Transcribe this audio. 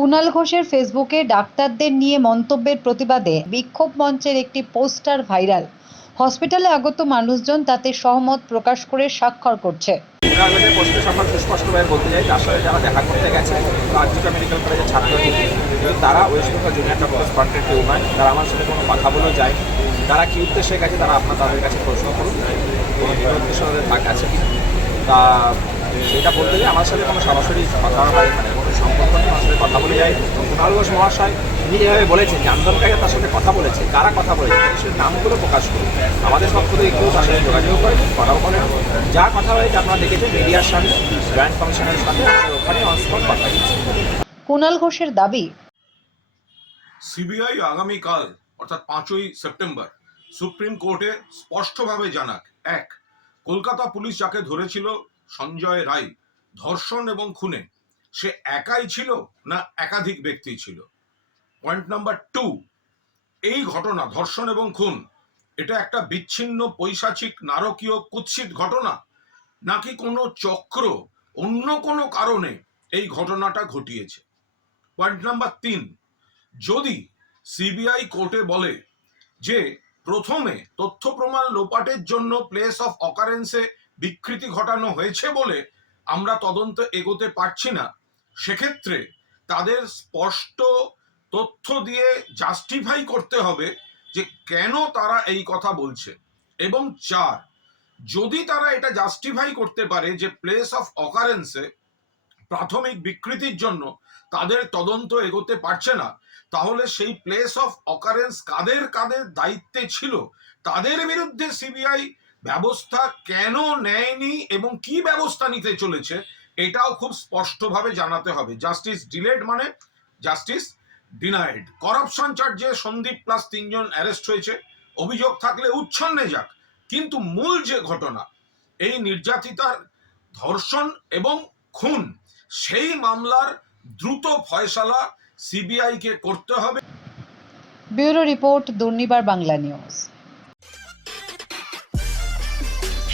কুণাল ঘোষের ফেসবুকে ডাক্তারদের নিয়ে মন্তব্যের প্রতিবাদে বিক্ষোভ মঞ্চের একটি পোস্টার ভাইরাল। হসপিটালে আগত মানুষজন তাতে সহমত প্রকাশ করে স্বাক্ষর করছে। তার উদ্দেশ্যে গেছে তারা আপনার তাদের কাছে প্রশ্ন করুন কোনো থাক আছে তা সেটা বলতে গেলে আমার সাথে কোনো সরাসরি কথা হয় মানে কোনো সম্পর্ক নেই আমার সাথে কথা বলে যায়। কুণাল ঘোষ মহাশয় তিনি যেভাবে বলেছেন যে আন্দোলনকারী তার সাথে কথা বলেছে। কারা কথা বলেছে? সেই নামগুলো প্রকাশ করুন আমাদের পক্ষ থেকে কেউ তার সাথে যোগাযোগ করে কথাও বলেন যা কথা হয়েছে আপনারা দেখেছেন মিডিয়ার সামনে জয়েন্ট কমিশনের সাথে আমাদের ওখানে অনস্পট কথা কুণাল ঘোষের দাবি সিবিআই আগামীকাল অর্থাৎ পাঁচই সেপ্টেম্বর সুপ্রিম কোর্টে স্পষ্টভাবে জানাক এক কলকাতা পুলিশ যাকে ধরেছিল সঞ্জয় রায়, ধর্ষণ এবং খুনে, সে একাই ছিল না একাধিক ব্যক্তি ছিল? পয়েন্ট নাম্বার টু এই ঘটনা, ধর্ষণ এবং খুন, এটা একটা বিচ্ছিন্ন, পৈশাচিক, নারকীয়, কুৎসিত ঘটনা? নাকি কোনো চক্র অন্য কোনো কারণে এই ঘটনাটা ঘটিয়েছে? পয়েন্ট নাম্বার তিন, যদি সিবিআই কোর্টে বলে যে প্রথমে তথ্য প্রমাণ লোপাটের জন্য প্লেস অফ অকারেন্সে বিকৃতি ঘটানো হয়েছে বলে আমরা তদন্ত এগোতে পারছি না। সেক্ষেত্রে তাদের স্পষ্ট তথ্য দিয়ে জাস্টিফাই করতে হবে যে কেন তারা এই কথা বলছে। এবং চার, যদি তারা এটা জাস্টিফাই করতে পারে যে প্লেস অফ অকারেন্সে প্রাথমিক বিকৃতির জন্য তাদের তদন্ত এগোতে পারছে না, তাহলে সেই প্লেস অফ অকারেন্স কাদের কাদের দায়িত্বে ছিল? তাদের বিরুদ্ধে সিবিআই ব্যবস্থা কেন নেয়নি এবং কি ব্যবস্থা নিতে চলেছে, এটাও খুব স্পষ্টভাবে জানাতে হবে। জাস্টিস ডিলেড মানে জাস্টিস ডিনাইড। করাপশন চার্জে সন্দীপ প্লাস তিনজন অ্যারেস্ট হয়েছে, অভিযোগ থাকলে উচ্ছন্নে যাক। কিন্তু মূল যে ঘটনা, এই নির্যাতিতার ধর্ষণ এবং খুন, সেই মামলার দ্রুত ফয়সালা সিবিআইকে করতে হবে। Bureau report Durnibar Bangla news.